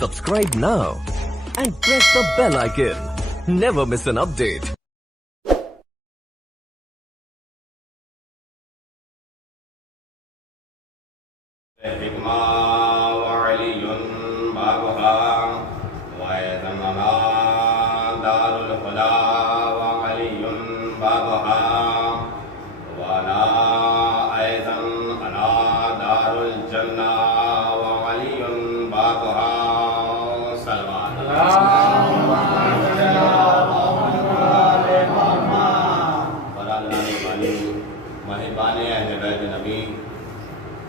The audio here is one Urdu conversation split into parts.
Subscribe now and press the bell icon. Never miss an update.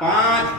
5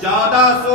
1400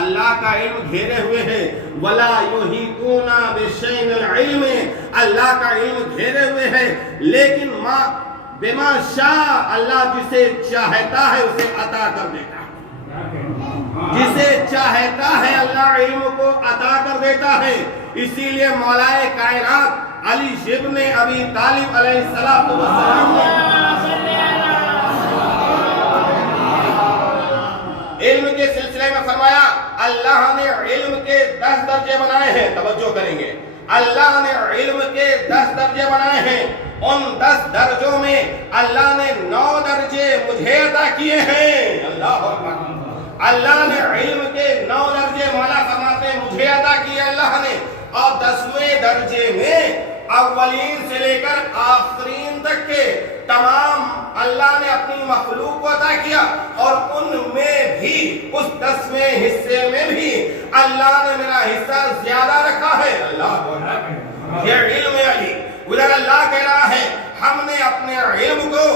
اللہ کا علم گھیرے ہوئے ہے. ولا یحیطون بشیء من علم، اللہ کا علم گھیرے ہوئے ہے، لیکن بما شاء، اللہ جسے چاہتا ہے اسے عطا کر دیتا ہے. جسے چاہتا ہے اللہ علم کو عطا کر دیتا ہے. اسی لیے مولائے کائنات علی ابن ابی طالب علیہ السلام علم کے سلسلے میں فرمایا اللہ نے علم کے 10 درجے بنائے ہیں. توجہ کریں گے، اللہ نے علم کے 10 درجے بنائے ہیں. ان 10 درجوں میں اللہ نے 9 درجے مجھے عطا کیے ہیں. اللہ اکبر. اللہ نے علم کے 9 درجے مولا فرماتے ہیں مجھے عطا کیے اللہ نے، اور 10ویں درجے میں اولین سے لے کر آخرین تک کے تمام اللہ نے اپنی مخلوق کو عطا کیا، اور ان میں بھی اس 10ویں حصے میں بھی اللہ نے میرا حصہ زیادہ رکھا ہے. اللہ یہ علم علی. ادھر اللہ کہہ رہا ہے ہم نے اپنے علم کو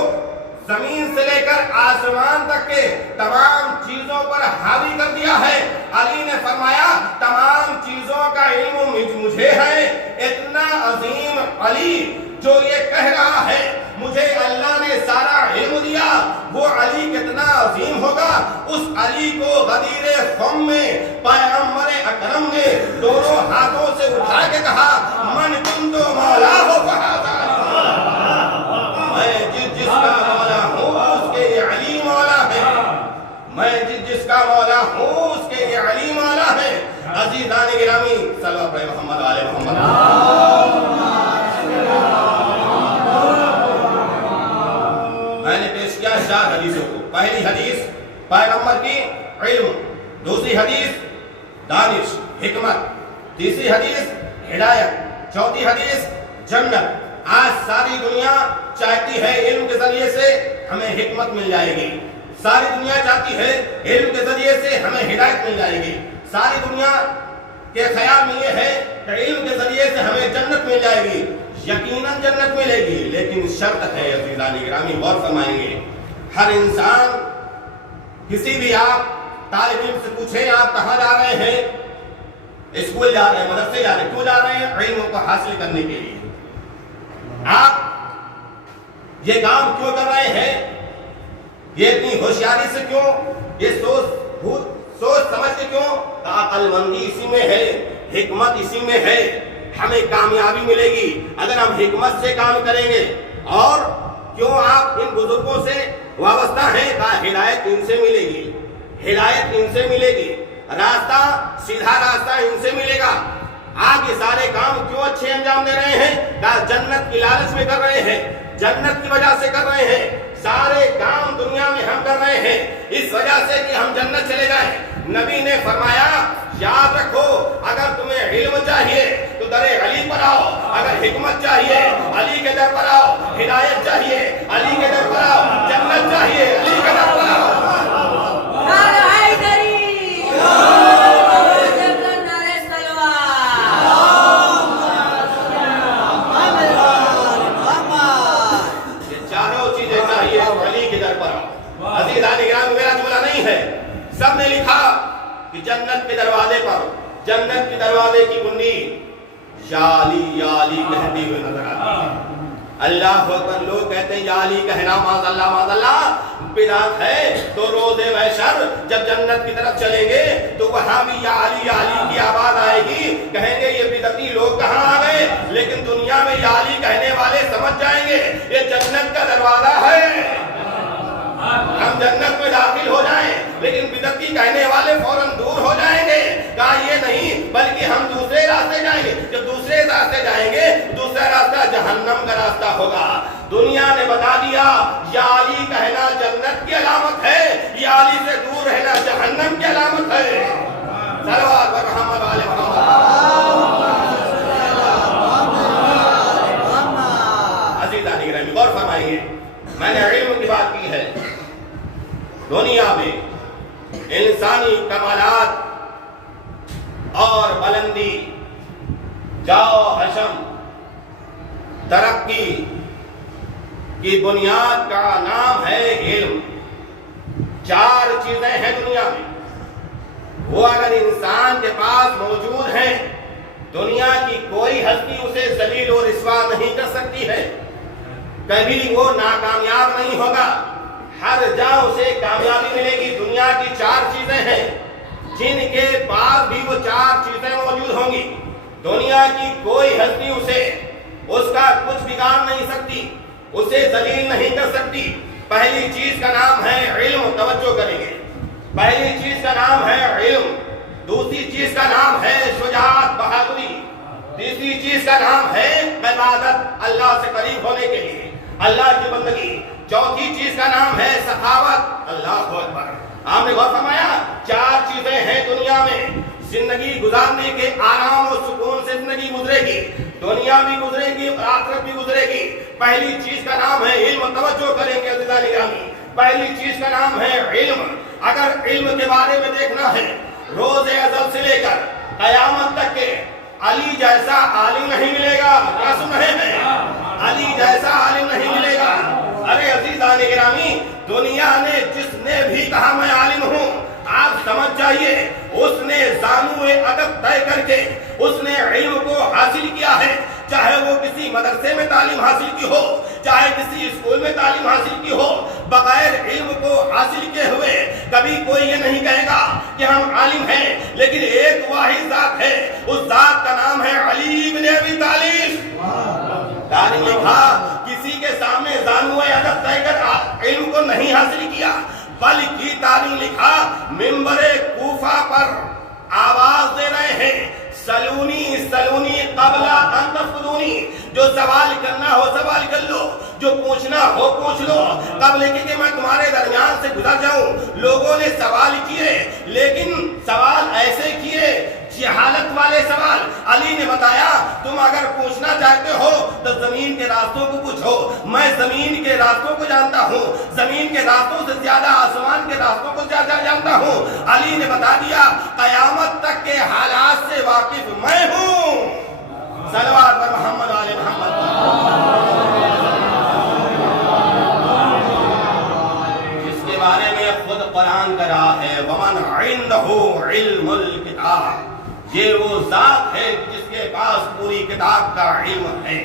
زمین سے لے کر آسمان تک کے تمام چیزوں پر حاوی کر دیا ہے. علی نے فرمایا تمام چیزوں کا علم مجھے ہے. اتنا عظیم علی جو یہ کہہ رہا ہے مجھے اللہ نے سارا علم دیا، وہ علی کتنا عظیم ہوگا. اس علی کو غدیر خم میں پیغمبر اکرم نے دونوں ہاتھوں سے اٹھا کے کہا من کنت مولا ہو فہذا، میں جس کا مولا ہوں اس کے یہ علی مولا ہے. میں جس کا مولا ہوں اس کے یہ علی مولا ہے. عزیزان گرامی صلی اللہ علیہ محمد علیہ محمد. میں نے پیش کیا 4 حدیثوں کو. پہلی حدیث پیغمبر کی علم، دوسری حدیث دانش حکمت، تیسری حدیث ہدایت، چوتھی حدیث جنت. آج ساری دنیا چاہتی ہے علم کے ذریعے سے ہمیں حکمت مل جائے گی، ساری دنیا چاہتی ہے علم کے ذریعے سے ہمیں ہدایت مل جائے گی. ساری دنیا کے خیال میں یہ ہے کہ علم کے ذریعے سے ہمیں جنت مل جائے گی. یقیناً جنت ملے گی، لیکن شرط ہے عزیزان گرامی غور فرمائیں گے. ہر انسان، کسی بھی آپ طالب علم سے پوچھیں آپ کہاں جا رہے ہیں؟ اسکول جا رہے ہیں، مدرسے جا رہے ہیں. کیوں جا رہے ہیں؟ علم کو حاصل کرنے کے لیے. آپ یہ کام کیوں کر رہے ہیں؟ یہ اتنی ہوشیاری سے کیوں؟ یہ سوچ سمجھ کے کیوں؟ عقل مندی اسی میں ہے، حکمت اسی میں ہے. ہمیں کامیابی ملے گی اگر ہم حکمت سے کام کریں گے. اور کیوں آپ ان بزرگوں سے وابستہ ہیں؟ کہا ہدایت ان سے ملے گی، ہدایت ان سے ملے گی، راستہ سیدھا راستہ ان سے ملے گا. آپ یہ سارے کام کیوں اچھے انجام دے رہے ہیں؟ کہا جنت کی لالچ میں کر رہے ہیں، جنت کی وجہ سے کر رہے ہیں. سارے کام دنیا میں ہم کر رہے ہیں اس وجہ سے کہ ہم جنت چلے جائیں. نبی نے فرمایا یاد رکھو اگر تمہیں علم چاہیے تو در علی پر آؤ، اگر حکمت چاہیے علی کے در پر آؤ، ہدایت چاہیے علی کے در پر آؤ، جنت چاہیے علی کے در پر آؤ. میرا جملہ نہیں ہے، سب نے لکھا کہ جنت کے دروازے پر، جنت کے دروازے کی کنڈی یا علی کہتے ہوئے نظر آتی ہے. اللہ اکبر. لوگ کہتے ہیں یا علی کہنا معاذ اللہ بدعت ہے. تو روز محشر جب جنت کی طرف چلیں گے تو وہاں بھی یا علی کی آواز آئے گی. کہیں گے یہ بدعتی لوگ کہاں آ گئے؟ لیکن دنیا میں یا علی کہنے والے سمجھ جائیں گے یہ جنت کا دروازہ ہے، ہم جنت میں داخل ہو جائیں. لیکن بدعتی کہنے والے فوراً دور ہو جائیں گے. کہا یہ نہیں بلکہ ہم دوسرے راستے جائیں گے. جب دوسرے راستے جائیں گے دوسرا راستہ جہنم کا راستہ ہوگا. دنیا نے بتا دیا یا علی کہنا جنت کی علامت ہے، یا علی سے دور رہنا جہنم کی علامت ہے. صلوات و رحمت علی محمد. عزیزان گرامی غور فرمائیں گے. میں نے علم کی بات کی ہے. دنیا میں انسانی کمالات اور بلندی، جاؤ حشم، ترقی کی بنیاد کا نام ہے علم. 4 چیزیں ہیں دنیا میں وہ اگر انسان کے پاس موجود ہیں، دنیا کی کوئی ہستی اسے ذلیل و رسوا نہیں کر سکتی ہے، کبھی وہ ناکامیاب نہیں ہوگا، ہر جہاں اسے کامیابی ملے گی۔ دنیا کی 4 چیزیں ہیں جن کے پاس بھی وہ 4 چیزیں موجود ہوں گی، دنیا کی کوئی ہستی اسے اس کا کچھ بگاڑ نہیں سکتی، اسے ذلیل نہیں کر سکتی۔ پہلی چیز کا نام ہے علم، توجہ کریں گے، پہلی چیز کا نام ہے علم، دوسری چیز کا نام ہے شجاعت، بہادری، تیسری چیز کا نام ہے عبادت، اللہ سے قریب ہونے کے لیے اللہ کی بندگی، چوتھی چیز کا نام ہے سخاوت، اللہ اکبر۔ آپ نے غور فرمایا 4 چیزیں ہیں دنیا میں، زندگی گزارنے کے آرام و سکون سے زندگی گزرے گی، دنیا بھی گزرے گی اور آخرت بھی گزرے گی۔ پہلی چیز کا نام ہے علم، توجہ کریں گے عزیزان گرامی، پہلی چیز کا نام ہے علم۔ اگر علم کے بارے میں دیکھنا ہے، روز ازل سے لے کر قیامت تک کے علی جیسا عالم نہیں ملے گا، کیا سن رہے ہیں؟ علی جیسا عالم نہیں ملے گا۔ ارے عزیزان گرامی، دنیا نے جس نے بھی کہا میں عالم ہوں، آپ سمجھ جائیے اس نے زانوئے ادب طے کر کے اس نے علم کو حاصل کیا ہے، چاہے وہ کسی مدرسے میں تعلیم حاصل کی ہو، چاہے کسی اسکول میں تعلیم حاصل کی ہو، بغیر علم کو حاصل کیے ہوئے کبھی کوئی یہ نہیں کہے گا کہ ہم عالم ہیں۔ لیکن ایک واحد ذات ہے، اس ذات کا نام ہے علی بن ابی طالب۔ دانی لکھا کسی کے سامنے زانوئے ادب طے کر علم کو نہیں حاصل کیا، بلکہ تاریخ لکھا منبر کوفہ پر آواز دے رہے ہیں، سلونی سلونی قبل ان تفقدونی، جو سوال کرنا ہو سوال کر لو، جو پوچھنا ہو پوچھ لو، قبل کہ میں تمہارے درمیان سے گزر جاؤں۔ لوگوں نے سوال کیے، لیکن سوال ایسے کیے جہالت والے سوال۔ علی نے بتایا تم اگر پوچھنا چاہتے ہو تو زمین کے راستوں کو پوچھو، میں زمین کے راستوں کو جانتا ہوں، زمین کے راستوں سے زیادہ آسمان کے راستوں کو زیادہ جانتا ہوں۔ علی نے بتا دیا قیامت تک کے حالات سے واقف میں ہوں۔ صلوات پر محمد آل محمد۔ جس کے بارے میں خود قرآن کا رہا ہے وَمَنْ عِنْدَهُ عِلْمُ الْكِتَابِ، یہ وہ ذات ہے جس کے پاس پوری کتاب کا علم ہے،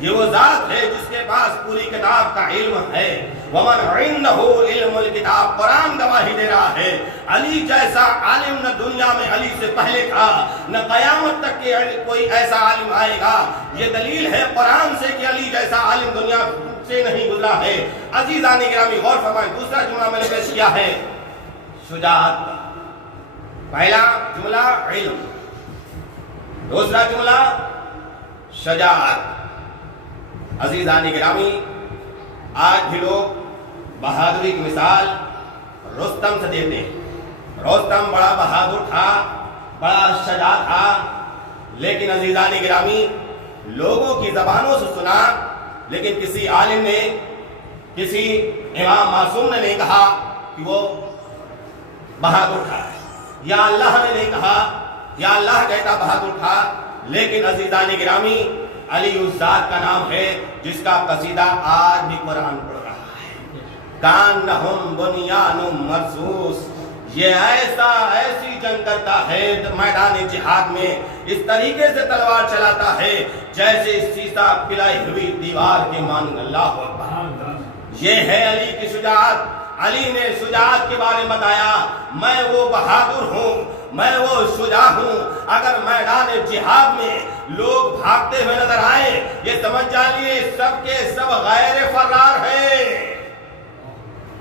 یہ وہ ذات ہے جس کے پاس پوری کتاب کا علم ہے۔ وَمَنْ عِنْدَهُ عِلْمُ الْكِتَابِ، قرآن گواہی دے رہا ہے علی جیسا عالم نہ دنیا میں علی سے پہلے تھا، نہ قیامت تک کے کوئی ایسا عالم آئے گا۔ یہ دلیل ہے قرآن سے کہ علی جیسا عالم دنیا سے نہیں گزرا ہے۔ عزیزان گرامی غور فرمائیں، دوسرا جملہ میں نے پیش کیا ہے شجاعت کا۔ پہلا جملہ علم، دوسرا جملہ شجاعت۔ عزیزان گرامی، آج بھی لوگ بہادری کی مثال رستم سے دیتے ہیں۔ رستم بڑا بہادر تھا، بڑا شجاع تھا، لیکن عزیزان گرامی لوگوں کی زبانوں سے سنا، لیکن کسی عالم نے، کسی امام معصوم نے نہیں کہا کہ وہ بہادر تھا، یا اللہ نے نہیں کہا، یا اللہ کہتا بہادر تھا۔ لیکن عزیزان گرامی علی اس ذات کا نام ہے جس کا قصیدہ آج بھی قرآن پڑھ رہا ہے، کانہم بنیان مرصوص، یہ ایسی جنگ کرتا ہے میدان جہاد میں، اس طریقے سے تلوار چلاتا ہے جیسے سیسا پلائی ہوئی دیوار کے مانند۔ اللہ اکبر، یہ ہے علی کی شجاعت۔ علی نے شجاعت کے بارے میں بتایا، میں وہ بہادر ہوں، میں وہ شجاع ہوں۔ اگر میدان جہاد میں لوگ بھاگتے ہوئے نظر آئے، یہ سمجھ جائیے سب کے سب غیر فرار ہیں،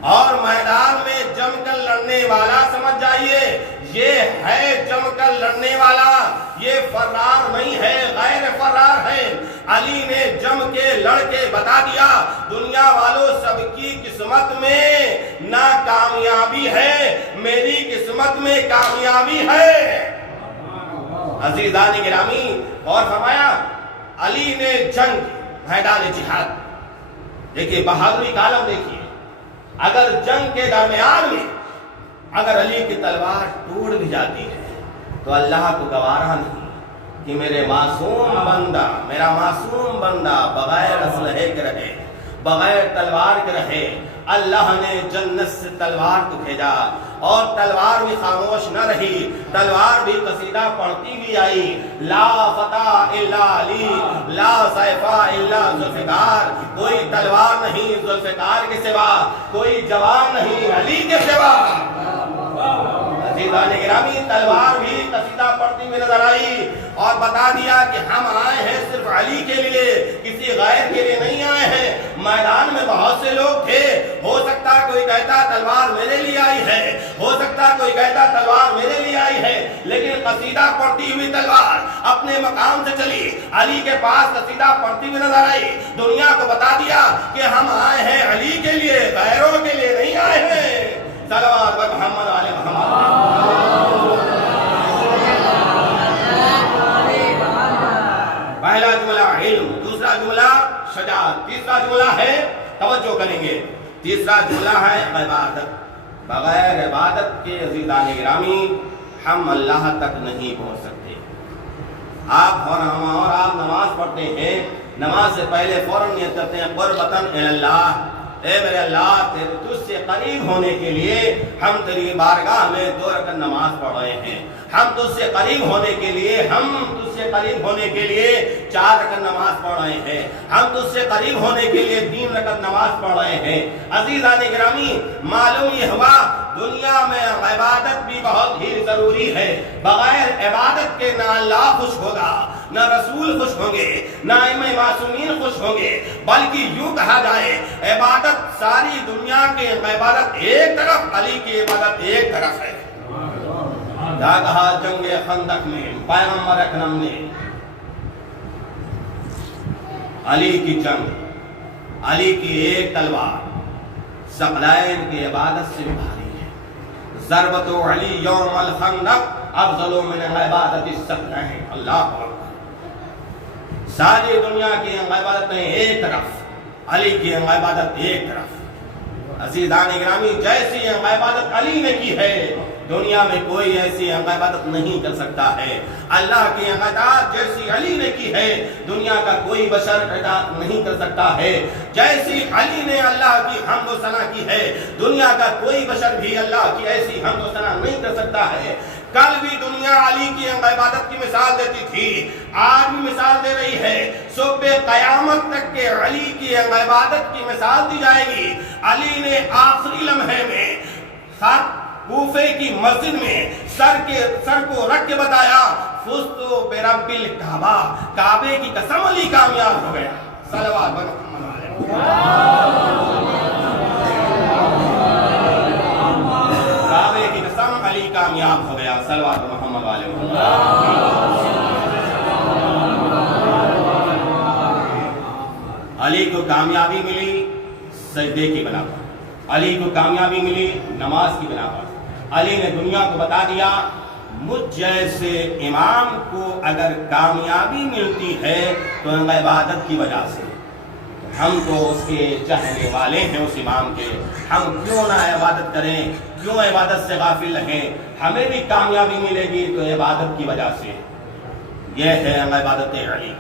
اور میدان میں جم کر لڑنے والا سمجھ جائیے یہ ہے جم کر لڑنے والا، یہ فرار نہیں ہے، غیر فرار ہے۔ علی نے جم کے لڑ کے بتا دیا دنیا والوں سب کی قسمت میں ناکامیابی ہے، میری قسمت میں کامیابی ہے۔ عزیزان گرامی اور فرمایا علی نے جنگ میدان جہاد، دیکھیے بہادری کا عالم دیکھیے، اگر جنگ کے درمیان میں اگر علی کی تلوار ٹوٹ بھی جاتی ہے تو اللہ کو گوارا نہیں کہ میرا معصوم بندہ بغیر اسلحے کے رہے، بغیر تلوار کے رہے، اللہ نے جنت سے تلوار کو بھیجا اور تلوار بھی خاموش نہ رہی، تلوار بھی قصیدہ پڑھتی بھی آئی، لا فتح الا علی لا سیف الا ذوالفقار، کوئی تلوار نہیں ذوالفقار کے سوا، کوئی جوان نہیں علی کے سوا۔ عزیزان گرامی، تلوار بھی قصیدہ پڑھتی ہوئی نظر آئی اور بتا دیا کہ ہم آئے ہیں صرف علی کے لیے، کسی غیر کے لیے نہیں آئے ہیں۔ میدان میں بہت سے لوگ تھے، ہو سکتا کوئی کہتا تلوار میرے لیے آئی ہے، ہو سکتا کوئی کہتا تلوار میرے لیے آئی ہے، لیکن قصیدہ پڑھتی ہوئی تلوار اپنے مقام سے چلی، علی کے پاس قصیدہ پڑھتی ہوئی نظر آئی، دنیا کو بتا دیا کہ ہم آئے ہیں علی کے لیے، غیروں کے لیے نہیں آئے ہیں۔ صلوات بر محمد علی محمد۔ پہلا جملہ علم، دوسرا جملہ شجاعت، تیسرا جملہ ہے، توجہ کریں گے، تیسرا جملہ ہے عبادت۔ بغیر عبادت کے عزیزان گرامی ہم اللہ تک نہیں پہنچ سکتے۔ آپ اور آپ نماز پڑھتے ہیں، نماز سے پہلے فوراً نیت کرتے ہیں قربتاً الی اللہ، اے میرے اللہ تجھ سے قریب ہونے کے لیے ہم تیری بارگاہ میں 2 رکعت نماز پڑھ رہے ہیں، ہم تجھ سے قریب ہونے کے لیے 4 رکعت نماز پڑھ رہے ہیں، ہم تجھ سے قریب ہونے کے لیے 3 رکعت نماز پڑھ رہے ہیں۔ عزیزان گرامی، معلوم یہ ہوا دنیا میں عبادت بھی بہت ہی ضروری ہے، بغیر عبادت کے نہ اللہ خوش ہوگا، نہ رسول خوش ہوں گے، نہ ائمہ معصومین خوش ہوں گے، بلکہ یوں کہا جائے عبادت ساری دنیا کی عبادت ایک طرف، علی کی عبادت ایک طرف ہے۔ کیا کہا جنگ خندق میں پیغمبر اکرم نے؟ علی کی جنگ، علی کی ایک تلوار ثقلین کی عبادت سے بھی بھاری ہے۔ ضربت علی یوم الخندق افضل من عبادت الثقلین۔ اللہ اکبر۔ ساری دنیا کی عبادت میں ایک طرف، علی کی عبادت ایک طرف۔ عزیزان گرامی، جیسی عبادت علی نے کی ہے دنیا میں کوئی ایسی عبادت نہیں کر سکتا ہے۔ اللہ کی عبادت جیسی علی نے کی ہے دنیا کا کوئی بشر اطاعت نہیں کر سکتا ہے۔ جیسی علی نے اللہ کی حمد و ثنا کی ہے دنیا کا کوئی بشر بھی اللہ کی ایسی حمد و ثنا نہیں کر سکتا ہے۔ کل بھی دنیا علی کی عبادت کی مثال دیتی تھی، آج بھی مثال دے رہی ہے، صبح قیامت تک کے علی کی عبادت کی مثال دی جائے گی۔ علی نے آخری لمحے میں کوفے کی مسجد میں سر کو رکھ کے بتایا، فزتو برب الکعبہ، کعبے کی قسم علی کامیاب ہو گیا۔ صلوات بر محمد علیہ۔ کعبے کی قسم علی کامیاب ہو گیا۔ صلوات بر محمد علیہ۔ علی کو کامیابی ملی سجدے کی بنا پر، علی کو کامیابی ملی نماز کی بنا پر۔ علی نے دنیا کو بتا دیا مجھ جیسے امام کو اگر کامیابی ملتی ہے تو عبادت کی وجہ سے، ہم تو اس کے چاہنے والے ہیں اس امام کے، ہم کیوں نہ عبادت کریں، کیوں عبادت سے غافل رہیں، ہمیں بھی کامیابی ملے گی تو عبادت کی وجہ سے۔ یہ ہے عبادت علی۔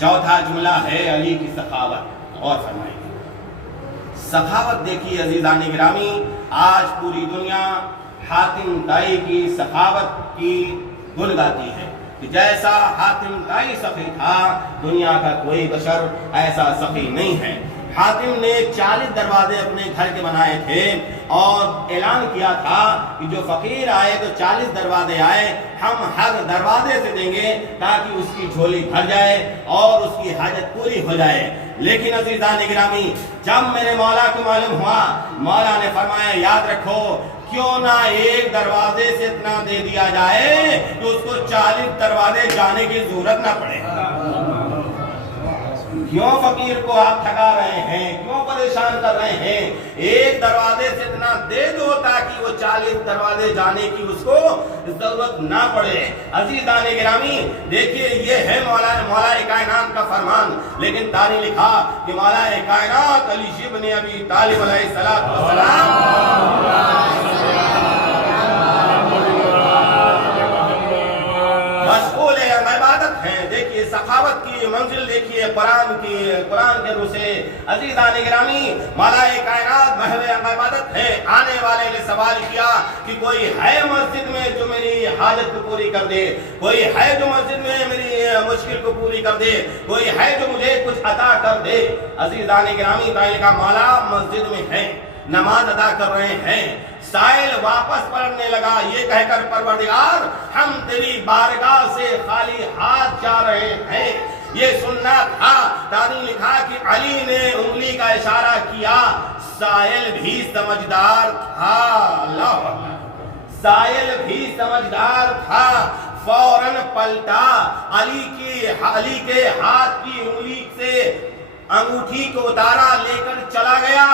چوتھا جملہ ہے علی کی سخاوت، اور فرمائیں گے سخاوت۔ دیکھیے عزیزان گرامی، آج پوری دنیا حاتم طائی کی سخاوت کی گن گاتی ہے کہ جیسا حاتم طائی سخی تھا دنیا کا کوئی بشر ایسا سخی نہیں ہے۔ حاتم نے 40 دروازے اپنے گھر کے بنائے تھے اور اعلان کیا تھا کہ جو فقیر آئے تو 40 دروازے آئے، ہم ہر دروازے سے دیں گے تاکہ اس کی جھولی بھر جائے اور اس کی حاجت پوری ہو جائے۔ لیکن عزیزان گرامی، جب میرے مولا کو معلوم ہوا، مولا نے فرمایا یاد رکھو کیوں نہ ایک دروازے سے اتنا دے دیا جائے کہ اس کو 40 دروازے جانے کی ضرورت نہ پڑے۔ کیوں فقیر کو آپ تھکا رہے ہیں، کیوں پریشان کر رہے ہیں؟ ایک دروازے سے اتنا دے دو تاکہ وہ 40 دروازے جانے کی اس کو ضرورت نہ پڑے۔ عزیزان گرامی، دیکھیے یہ ہے مولا کائنات کا فرمان، لیکن تاریخ لکھا کہ مولا کائنات علی بن ابی طالب علیہ السلام مشغول ہے عبادت ہیں. دیکھیے سخاوت کی منزل دیکھیے قرآن کے روح سے. عزیزان گرامی مالائے کائنات محو عبادت ہے. آنے والے نے سوال کیا کہ کوئی ہے مسجد میں جو میری حاجت کو پوری کر دے, کوئی ہے جو مسجد میں میری مشکل کو پوری کر دے, کوئی ہے جو مجھے کچھ عطا کر دے. عزیزان گرامی دائل کا مولا مسجد میں ہے, نماز ادا کر رہے ہیں. سائل واپس پڑھنے لگا یہ کہہ کر پروردگار ہم تیری بارگاہ سے خالی ہاتھ جا رہے ہیں. یہ سننا تھا. تاریخ لکھا کہ علی نے انگلی کا اشارہ کیا. سائل بھی سمجھدار تھا. اللہ اکبر. سائل بھی سمجھدار تھا. فوراً پلٹا. علی کے ہاتھ کی انگلی سے انگوٹھی کو اتارا, لے کر چلا گیا.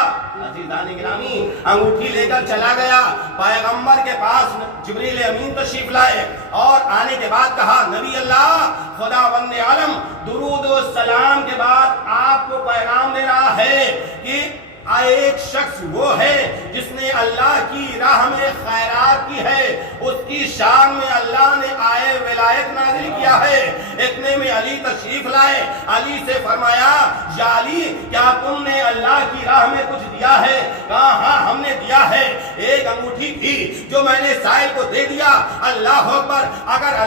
عزیزان گرامی انگوٹھی لے کر چلا گیا. پیغمبر کے پاس جبریل امین تشریف لائے اور آنے کے بعد کہا نبی اللہ خداوند عالم درود و سلام کے بعد آپ کو پیغام دے رہا ہے کہ ایک شخص وہ ہے جس نے اللہ کی راہ میں خیرات کی ہے, اس کی شان میں اللہ نے آئے ولایت نازل کیا ہے. اتنے میں علی تشریف لائے. علی سے فرمایا یا علی کیا تم نے اللہ کی راہ میں کچھ دیا ہے؟ کہا ہاں ہم نے دیا ہے. ایک انگوٹھی تھی جو میں نے سائل کو دے دیا. اللہ اکبر. اگر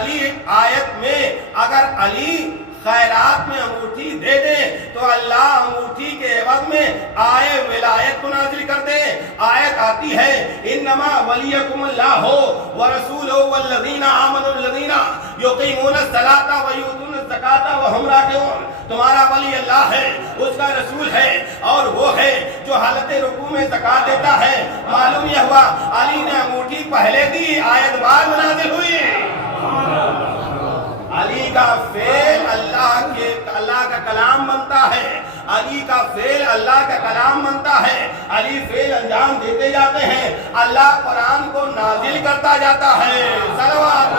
علی خیرات میں انگوٹھی دے دے تو اللہ انگوٹھی کے عوض میں آئے ولایت کو نازل کر دے. آیت آتی ہے انما ولیکم اللہ ورسولہ والذین آمنوا الذین یقیمون الصلاۃ ویؤتون الزکاۃ وہم راکعون. تمہارا ولی اللہ ہے, اس کا رسول ہے, اور وہ ہے جو حالت رکوع میں زکات دیتا ہے. معلوم یہ ہوا علی نے انگوٹھی پہلے دی, آیت بعد میں نازل ہوئی. علی کا فعل اللہ کا کلام بنتا ہے. علی کا فعل اللہ کا کلام بنتا ہے. علی فعل انجام دیتے جاتے ہیں, اللہ قرآن کو نازل کرتا جاتا ہے. صلوات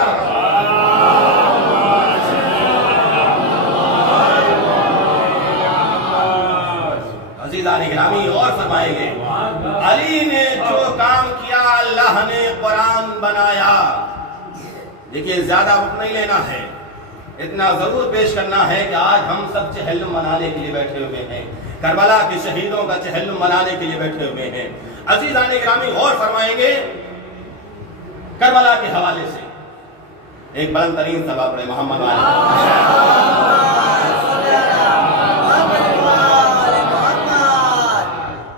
عزیزان گرامی اور فرمائیں گے علی نے جو کام کیا اللہ نے قرآن بنایا. دیکھیے زیادہ وقت نہیں لینا ہے, اتنا ضرور پیش کرنا ہے کہ آج ہم سب چہلم منانے کے لیے بیٹھے ہوئے ہیں, کربلا کے شہیدوں کا چہلم منانے کے لیے بیٹھے ہوئے ہیں. عزیزان گرامی غور فرمائیں گے کربلا کے حوالے سے ایک بلند ترین سبا پڑھے محمد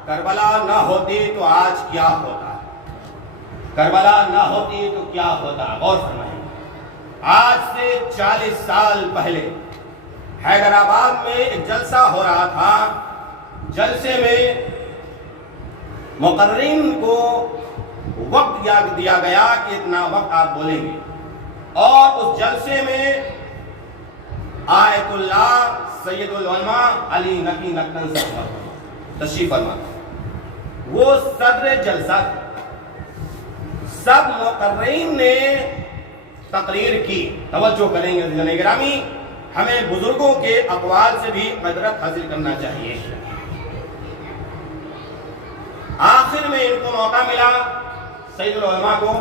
کربلا نہ ہوتی تو آج کیا ہوتا, کربلا نہ ہوتی تو کیا ہوتا. غور فرمائیں آج سے 40 سال پہلے حیدرآباد میں ایک جلسہ ہو رہا تھا. جلسے میں مقررین کو وقت دیا گیا کہ اتنا وقت آپ بولیں گے, اور اس جلسے میں آیت اللہ سید العلماء علی نقی نقن صاحب تشریف فرما, وہ صدر جلسہ تھے. سب مقررین نے تقریر کی. توجہ کریں گے عزیزان گرامی, ہمیں بزرگوں کے اقوال سے بھی عبرت حاصل کرنا چاہیے. آخر میں ان کو موقع ملا سید العلماء کو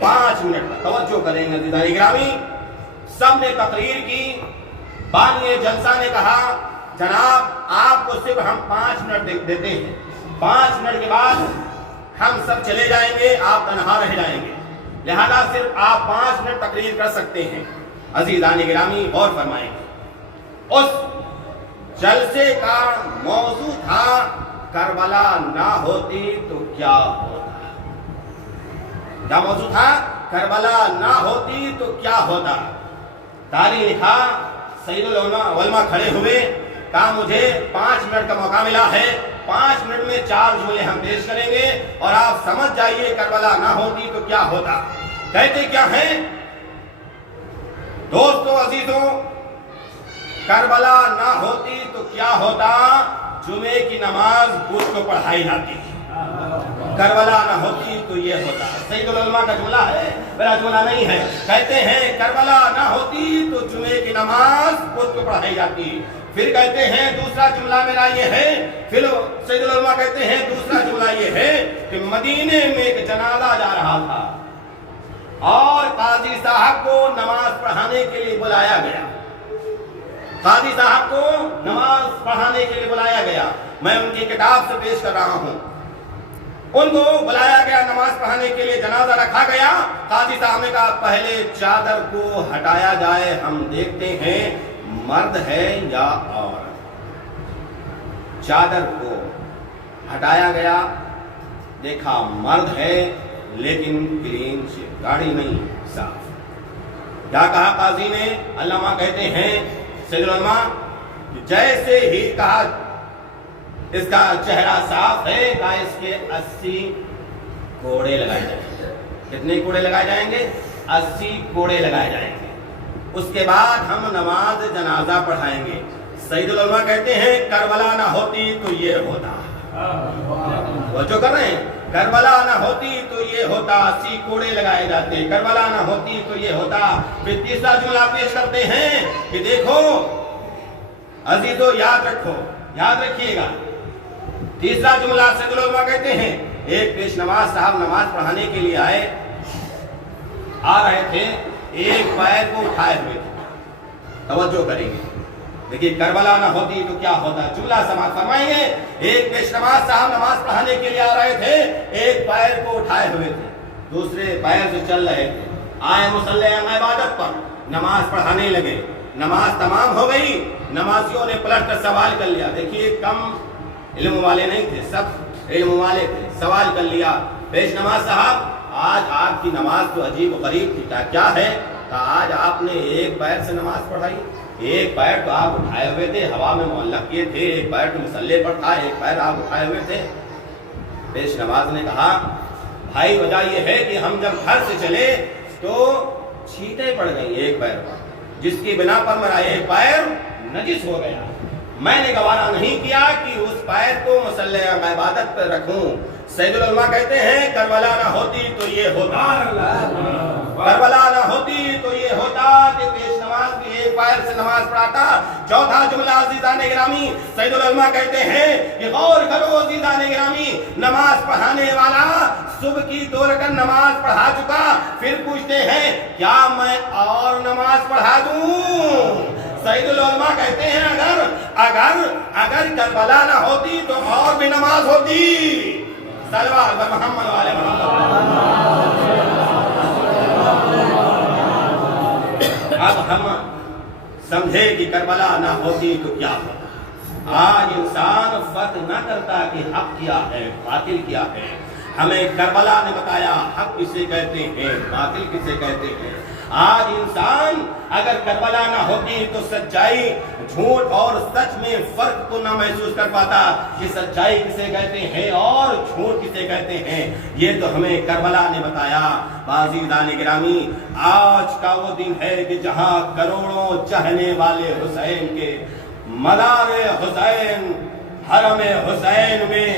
5 منٹ. توجہ کریں گے عزیزان گرامی, سب نے تقریر کی. بانی جلسہ نے کہا جناب آپ کو صرف ہم 5 منٹ دیتے ہیں, 5 منٹ کے بعد ہم سب چلے جائیں گے, آپ تنہا رہ جائیں گے, لہذا صرف آپ 5 منٹ تقریر کر سکتے ہیں. عزیزان گرامی غور فرمائیں, اس جلسے کا موضوع تھا کربلا نہ ہوتی تو کیا ہوتا. کیا موضوع تھا؟ کربلا نہ ہوتی تو کیا ہوتا. تاریخ لکھا سید العلماء کھڑے ہوئے, کہا مجھے 5 منٹ کا موقع ملا ہے, 5 منٹ میں 4 جملے ہم پیش کریں گے اور آپ سمجھ جائیے کربلا نہ ہوتی تو کیا ہوتا. کہتے کیا ہیں دوستو عزیزوں, کربلا نہ ہوتی تو کیا ہوتا. جمعے کی نماز مجھ کو پڑھائی جاتی, کربلا نہ ہوتی تو یہ ہوتا. سید العلماء کا جملہ ہے, میرا جملہ نہیں ہے. کہتے ہیں کربلا نہ ہوتی تو جمعے کی نماز مجھ کو پڑھائی جاتی. پھر کہتے ہیں دوسرا جملہ میرا یہ ہے, پھر سید العلماء کہتے ہیں دوسرا جملہ یہ ہے کہ مدینے میں ایک جنازہ جا رہا تھا. اور قاضی صاحب کو نماز پڑھانے کے لیے بلایا گیا. قاضی صاحب کو نماز پڑھانے کے لیے بلایا گیا. میں ان کی کتاب سے پیش کر رہا ہوں. ان کو بلایا گیا نماز پڑھانے کے لیے. جنازہ رکھا گیا. قاضی صاحب نے کہا پہلے چادر کو ہٹایا جائے, ہم دیکھتے ہیں مرد ہے یا عورت. چادر کو ہٹایا گیا, دیکھا مرد ہے لیکن کلین شیو, گاڑی نہیں, صاف. کیا کہا قاضی نے؟ علامہ کہتے ہیں سید العلماء جیسے ہی کہا اس کا چہرہ صاف ہے, کہا اس کے 80 کوڑے لگائے جائیں گے. کتنے کوڑے لگائے جائیں گے؟ 80 کوڑے لگائے جائیں گے. اس کے بعد ہم نماز جنازہ پڑھائیں گے. سید العلماء کہتے ہیں کربلا نہ ہوتی تو یہ ہوتا. وہ جو کر رہے ہیں, کربلا نہ ہوتی تو یہ ہوتا, 80 کوڑے لگائے جاتے. کربلا نہ ہوتی تو یہ ہوتا. پھر تیسرا جملہ پیش کرتے ہیں کہ دیکھو عزیزو, یاد رکھو, یاد رکھیے گا. تیسرا جملہ سید العلماء کہتے ہیں ایک پیش نماز صاحب نماز پڑھانے کے لیے آ رہے تھے, ایک پیر کو اٹھائے ہوئے تھے. توجہ کریں گے, دیکھیے کربلا نہ ہوتی تو کیا ہوتا. جملہ سماعت فرمائیں گے. ایک پیش نماز صاحب نماز پڑھانے کے لیے آ رہے تھے, ایک پیر کو اٹھائے ہوئے تھے, دوسرے پیر سے چل رہے تھے. آئے مصلی عبادت پر, نماز پڑھانے لگے. نماز تمام ہو گئی. نمازیوں نے پلٹ کر سوال کر لیا. دیکھیے کم علم والے نہیں تھے, سب علم والے تھے. سوال کر لیا پیش نماز صاحب آج آپ کی نماز تو عجیب و غریب تھی, کیا ہے؟ آج آپ نے ایک پیر سے نماز پڑھائی. ایک پیر تو آپ اٹھائے ہوئے تھے, ہوا میں معلق کیے تھے, ایک پیر تو مصلی پر تھا, ایک پیر آپ اٹھائے ہوئے تھے. پیش نماز نے کہا بھائی وجہ یہ ہے کہ ہم جب گھر سے چلے تو چھینٹیں پڑ گئی ایک پیر پر, جس کی بنا پر میرا ایک پیر نجس ہو گیا. میں نے گوارا نہیں کیا کہ اس پیر کو مصلی عبادت پر رکھوں. سید العلماء کہتے ہیں کربلا نہ ہوتی تو یہ ہوتا. کربلا نہ ہوتی تو یہ ہوتا کہ پیش نماز بھی ایک پیر سے نماز پڑھاتا. چوتھا جملہ عزیزان گرامی, سید العلماء کہتے ہیں کہ غور کرو عزیزان گرامی, نماز پڑھانے والا صبح کی 2 رکعت نماز پڑھا چکا, پھر پوچھتے ہیں کیا میں اور نماز پڑھا دوں؟ سید العلماء کہتے ہیں اگر کربلا نہ ہوتی تو اور بھی نماز ہوتی. صلوات بر محمد والے اب ہم سمجھے کہ کربلا نہ ہوتی تو کیا ہوتا. آج انسان فرق نہ کرتا کہ حق کیا ہے باطل کیا ہے. ہمیں کربلا نے بتایا حق کسے کہتے ہیں باطل کسے کہتے ہیں. آج انسان اگر کربلا نہ ہوتی تو سچائی جھوٹ اور سچ میں فرق کو نہ محسوس کر پاتا کہ سچائی کسے کہتے ہیں اور جھوٹ کسے کہتے ہیں. یہ تو ہمیں کربلا نے بتایا. عزیزان گرامی آج کا وہ دن ہے کہ جہاں کروڑوں چاہنے والے حسین کے مدار حسین حرم حسین میں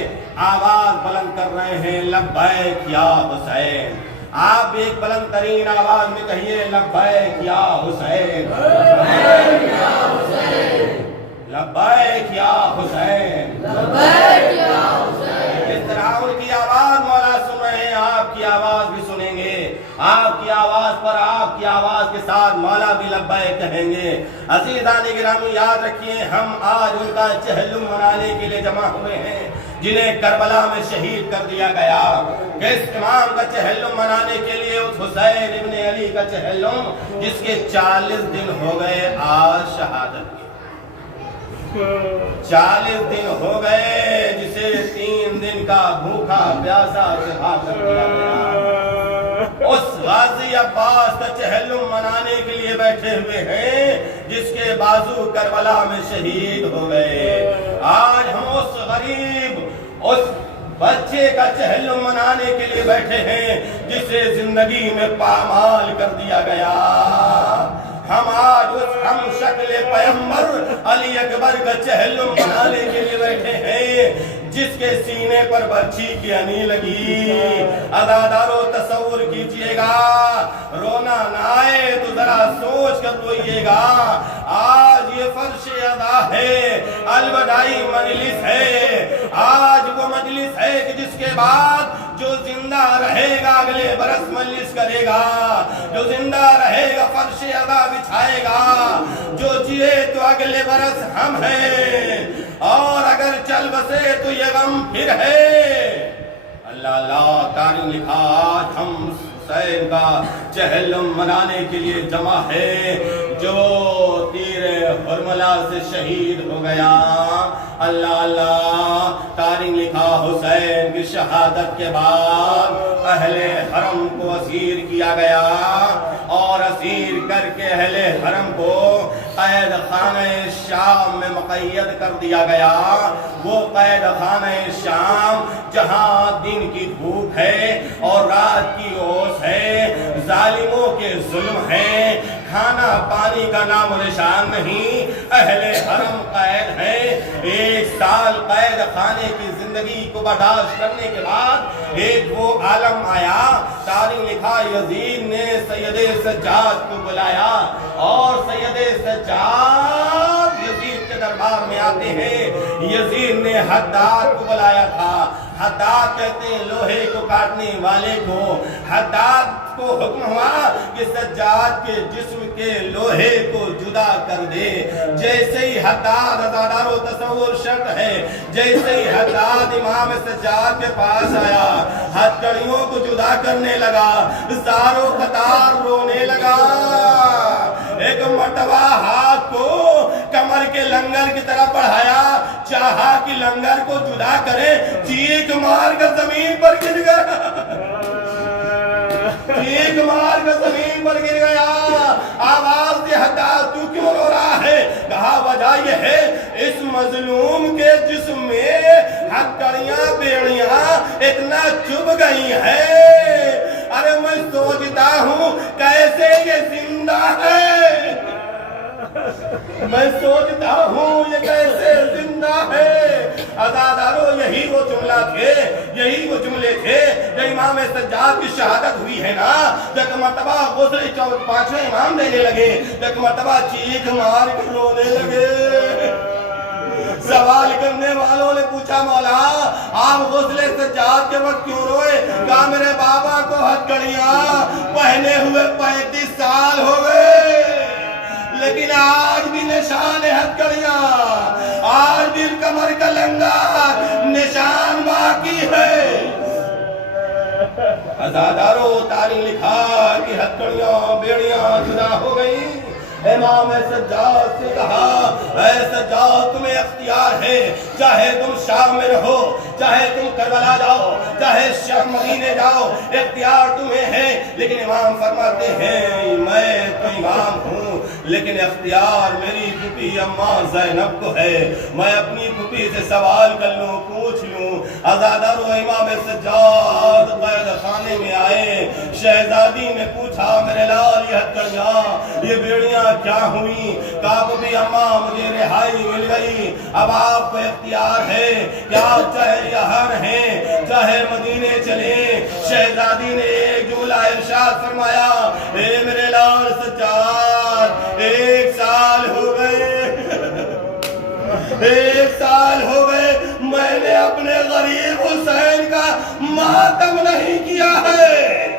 آواز بلند کر رہے ہیں لبیک یا حسین. آپ ایک بلند ترین آواز میں کہیے لبیک یا حسین, لبیک یا حسین, لبیک یا حسین. اس طرح ان کی آواز مولا سن رہے ہیں, آپ کی آواز بھی سنیں گے. آپ کی آواز پر آپ کی آواز کے ساتھ مولا بھی لبیک کہیں گے. عزیزان گرامی یاد رکھیے ہم آج ان کا چہلم منانے کے لیے جمع ہوئے ہیں جنہیں کربلا میں شہید کر دیا گیا. کس امام کا چہلم منانے کے لیے؟ اس حسین ابن علی کا چہلم جس کے 40 دن ہو گئے آج شہادت کے. 40 دن ہو گئے جسے 3 دن کا بھوکا پیاسا رہا کر دیا گیا. اس غازی عباس کا چہلم منانے کے لیے بیٹھے ہوئے ہیں جس کے بازو کربلا میں شہید ہو گئے. آج ہم اس غریب اس بچے کا چہلم منانے کے لیے بیٹھے ہیں جسے زندگی میں پامال کر دیا گیا. ہم آج اس ہم شکل پیغمبر علی اکبر کا چہلم منانے کے لیے بیٹھے ہیں جس کے سینے پر برچھی کی انی لگی. عزادارو تصور تصور کیجئے گا، رونا نہ آئے تو ذرا سوچ کر روئیے گا۔ آج یہ فرش ادا ہے، الوداعی مجلس ہے، آج وہ مجلس ہے کہ جس کے بعد جو زندہ رہے گا اگلے برس مجلس کرے گا، جو زندہ رہے گا فرش ادا بچھائے گا، جو جیے تو اگلے برس ہم ہیں، اور اگر چل بسے تو یہ غم پھر ہے۔ اللہ اللہ تاریخ لکھا آج ہم حسین کا چہلم منانے کے لیے جمع ہے، جو تیر حرملہ سے شہید ہو گیا۔ اللہ اللہ تاریخ لکھا حسین کی شہادت کے بعد اہل حرم کو اسیر کیا گیا، اور اسیر کر کے اہل حرم کو قید خانہ شام میں مقید کر دیا گیا۔ وہ قید خانہ شام جہاں دن کی دھوپ ہے اور رات کی اوس ہے، ظالموں کے ظلم ہے، کھانا پانی کا نام و نشان نہیں، اہل حرم قید ہے۔ 1 سال قید خانے کی زندگی کو برداشت کرنے کے بعد ایک وہ عالم آیا، تاریخ لکھا یزید نے سید سجاد کو بلایا، اور سید سجاد یزید کے دربار میں آتے ہیں۔ یزید نے حداد کو بلایا تھا، حداد کہتے ہیں لوہے کو کاٹنے والے کو۔ حداد کو حکم ہوا کہ سجاد کے جسم کے لوہے کو جدا کر دے۔ جیسے ہی حداد ازادارو تصور شرط ہے، جیسے ہی حداد امام سجاد کے پاس آیا، ہتھکڑیوں کو جدا کرنے لگا، زارو قطار رونے لگا۔ ایک مرتبہ ہاتھ کو کمر کے لنگر کی طرف بڑھایا، چاہا کہ لنگر کو جدا کرے، چیخ مار کر زمین پر گر گیا، چیخ مار کر زمین پر گر گیا۔ آواز دے حداد تو کیوں رو رہا ہے؟ کہا وجہ یہ ہے اس مظلوم کے جسم میں ہتھکڑیاں بیڑیاں اتنا چبھ گئی ہیں، ارے میں سوچتا ہوں کیسے یہ زندہ ہے، میں سوچتا ہوں یہ کیسے زندہ ہے۔ عزادارو یہی وہ جملہ تھے، یہی وہ جملے تھے جو امام سجاد کی شہادت ہوئی ہے نا، جب مرتبہ غسل 5ویں امام دینے لگے، جب مرتبہ چیخ مار کر رونے لگے۔ سوال کرنے والوں نے پوچھا مولا آپ غسل سجاد کے وقت کیوں روئے؟ کہا میرے بابا کو ہتھکڑیاں پہنے ہوئے 35 سال ہو گئے، لیکن آج بھی نشان ہے ہتھکڑیاں، آج بھی کمر کا لنگر نشان باقی ہے۔ عزادارو تاریخ لکھا کہ ہتھکڑیاں بیڑیاں جدا ہو گئی۔ امام سجاد سے کہا اے سجاد تمہیں اختیار ہے، چاہے تم شام میں رہو، چاہے تم کربلا جاؤ، چاہے شام مدینے جاؤ، اختیار تمہیں ہے۔ لیکن امام فرماتے ہیں میں تو امام ہوں، لیکن اختیار میری پھوپھی اماں زینب کو ہے، میں اپنی پھوپھی سے سوال کر لوں، پوچھ لوں۔ عزادارو امام سجاد قید خانے میں آئے، شہزادی نے پوچھا میرے لال یہ ہتھکڑیاں یہ بیڑیاں کیا ہوئی؟ کہا بھی اماں مجھے رہائی مل گئی، اب آپ کو اختیار ہے کہ آپ چاہے یہاں رہیں چاہے مدینے چلیں۔ شہزادی نے ایک جملہ ارشاد فرمایا اے میرے لال سجاد 1 سال ہو گئے، 1 سال ہو گئے میں نے اپنے غریب حسین کا ماتم نہیں کیا ہے۔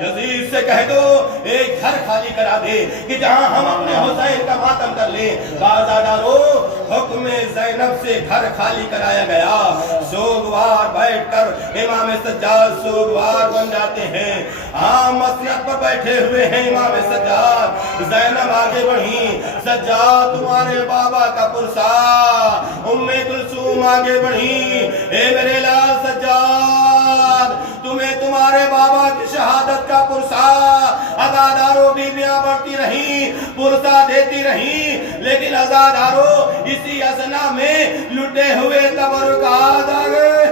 یزید سے کہہ دو ایک گھر خالی کرا دے کہ جہاں ہم اپنے حسین کا ماتم کر لیں۔ عزادارو حکم زینب سے گھر خالی کرایا گیا، سوگوار بیٹھ کر امام سجاد سوگوار بن جاتے ہیں، عام مسجد پر بیٹھے ہوئے ہیں امام سجاد۔ زینب آگے بڑھی، سجاد تمہارے بابا کا پرسا۔ ام کلثوم آگے بڑھی، اے میرے لال سجاد تمہیں تمہارے بابا کی شہادت کا پرسا۔ عزادارو بیویاں بڑھتی رہیں، پرسا دیتی رہیں، لیکن عزادارو اسی اثنا میں لٹے ہوئے تبرکات آ گئے۔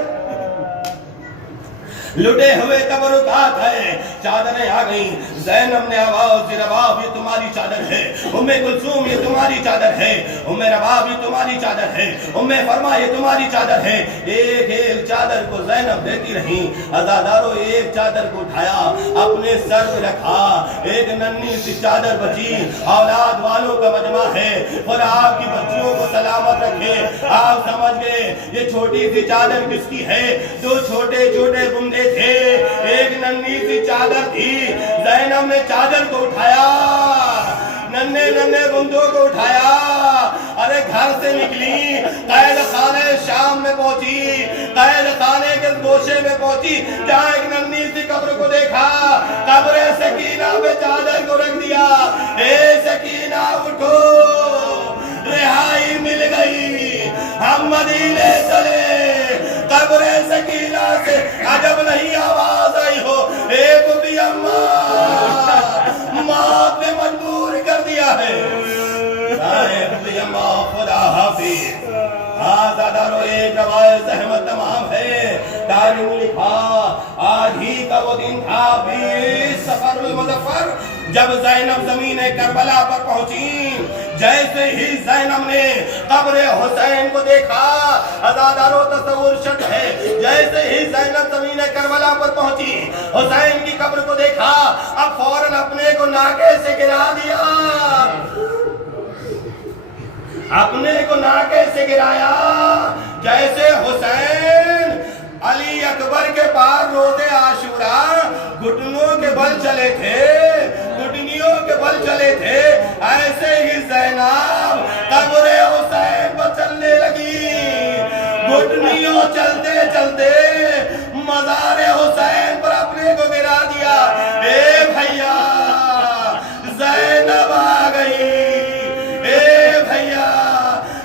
لٹے ہوئے تبرکات ہے، چادریں آ گئیں. زینب نے آواز دی رباب یہ تمہاری چادر ہے، ام کلثوم یہ تمہاری چادر ہے، ام رباب یہ تمہاری چادر ہے، ام فرما یہ تمہاری چادر ہے. ایک ایک چادر کو زینب دیتی رہی. عزادارو ایک چادر کو اٹھایا اپنے سر پہ رکھا. ایک ننھی سی چادر بچی. اولاد والوں کا مجمع ہے اور آپ کی بچیوں کو سلامت رکھے. آپ سمجھ گئے یہ چھوٹی سی چادر کس کی ہے؟ دو چھوٹے چھوٹے بندے تھے، ایک ننھی سی چادر تھی. زینب نے چادر کو اٹھایا، ننھے ننھے بندوں کو اٹھایا. ارے گھر سے نکلی، قید خانے شام میں پہنچی، قید خانے کے گوشے میں پہنچی، جہاں ایک ننھی سی قبر کو دیکھا. قبر سکینہ پہ چادر کو رکھ دیا. اے سکینہ اٹھو، رہائی مل گئی، ہم مدینے چلے. قبر سکینہ سے عجب نہیں آواز آئی ہو، اے بی اماں موت نے مجبور کر دیا ہے. اے بی اماں خدا حافظ. آزادارو ایک روایت زحمت تمام ہے. تاریخ میں لکھا آج ہی کا وہ دن تھا 20 صفر المظفر جب زینب زمین کربلا پر پہنچی. جیسے ہی زینب نے قبر حسین کو دیکھا، عزادارو تصور شک ہے، جیسے ہی زینب زمین کربلا پر پہنچی، حسین کی قبر کو دیکھا، اب فوراً اپنے کو ناکے سے گرا دیا، اپنے کو ناکے سے گرایا. جیسے حسین علی اکبر کے پاس روز عاشوراء گھٹنوں کے بل چلے تھے، گھٹنیوں کے بل چلے تھے، ایسے ہی زینب قبر حسین پر چلنے لگی. گھٹنیوں چلتے چلتے مزار حسین پر اپنے کو گرا دیا. اے بھیا زینب آ گئی، اے بھیا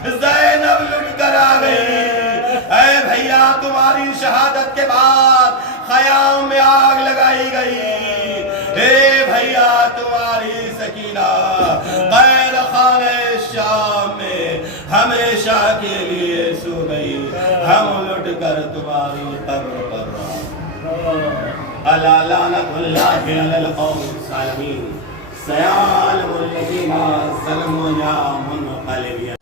زینب لٹ کر آ گئی. اے بھیا تمہاری شہادت کے بعد خیام میں آگ لگائی گئی. اے بھیا تمہاری سکینہ قید خانہ شام میں ہمیشہ کے لیے سو گئی. ہم لٹ کر تمہاری قبر پر الا لعنت اللہ علی القوم الظالمین. سیال الذین ظلموا یا منقلب